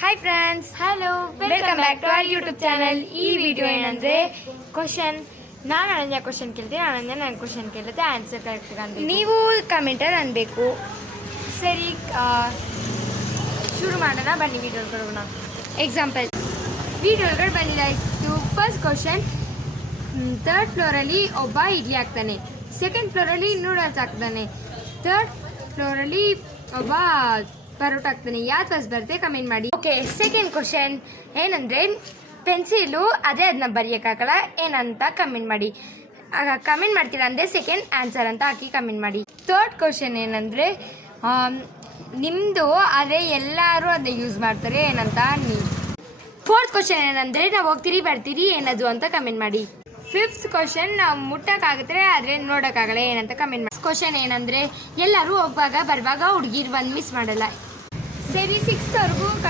Hi friends, hello, welcome back to our YouTube channel. ಈ video ಏನಂದ್ರೆ question. ನಾನು Ananya question ಕೇಳ್ತೀನಿ, ಅನನ್ಯ ನನ್ನ ಕ್ವಶನ್ ಕೇಳುತ್ತೆ, ಆನ್ಸರ್ ಕರೆಕ್ಟ್ ಅಂತ ನೀವು ಕಮೆಂಟಲ್ಲಿ ಅನ್ಬೇಕು. ಸರಿ, ಶುರು ಮಾಡೋಣ ಬನ್ನಿ. ವಿಡಿಯೋ ಕೊಡೋಣ. ಎಕ್ಸಾಂಪಲ್ ವಿಡಿಯೋಗಳು ಬಂದಿದ್ದಾಯಿತು. ಫಸ್ಟ್ ಕ್ವಶನ್, ಥರ್ಡ್ ಫ್ಲೋರಲ್ಲಿ ಒಬ್ಬ ಇಡ್ಲಿ ಹಾಕ್ತಾನೆ, ಸೆಕೆಂಡ್ ಫ್ಲೋರಲ್ಲಿ ನೂಡಲ್ಸ್ ಹಾಕ್ತಾನೆ, ಥರ್ಡ್ ಫ್ಲೋರಲ್ಲಿ ಒಬ್ಬ ಪರೋಟ ಹಾಕ್ತಾನೆ. ಯಾವ್ದು ಫಸ್ಟ್ ಬರುತ್ತೆ ಕಮೆಂಟ್ ಮಾಡಿ. ಓಕೆ, ಸೆಕೆಂಡ್ ಕ್ವಶನ್ ಏನಂದ್ರೆ ಪೆನ್ಸಿಲು ಅದೇ ಅದನ್ನ ಬರೆಯೋಕ್ಕಾಗಲ್ಲ ಏನಂತ ಕಮೆಂಟ್ ಮಾಡಿ. ಕಮೆಂಟ್ ಮಾಡ್ತೀರಾ ಅಂದರೆ ಸೆಕೆಂಡ್ ಆನ್ಸರ್ ಅಂತ ಹಾಕಿ ಕಮೆಂಟ್ ಮಾಡಿ. ಥರ್ಡ್ ಕ್ವಶನ್ ಏನಂದರೆ ನಿಮ್ಮದು ಆದರೆ ಎಲ್ಲರೂ ಅದನ್ನ ಯೂಸ್ ಮಾಡ್ತಾರೆ ಏನಂತ ನೀವು. ಫೋರ್ತ್ ಕ್ವಶನ್ ಏನಂದರೆ ನಾವು ಹೋಗ್ತೀರಿ ಬರ್ತೀರಿ ಏನದು ಅಂತ ಕಮೆಂಟ್ ಮಾಡಿ. ಫಿಫ್ತ್ ಕ್ವಶನ್ ನಾವು ಮುಟ್ಟಕ್ಕಾಗುತ್ತೆ ಆದರೆ ನೋಡೋಕ್ಕಾಗಲ್ಲ ಏನಂತ ಕಮೆಂಟ್ ಮಾಡಿ. ಕ್ವಶನ್ ಏನಂದರೆ ಎಲ್ಲರೂ ಹೋಗುವಾಗ ಬರುವಾಗ ಹುಡುಗಿರು ಬಂದು ಮಿಸ್ ಮಾಡಲ್ಲ. ಸರಿ, ಸಿಕ್ಸ್ತ್ವರೆಗೂ ಕಮೆಂಟ್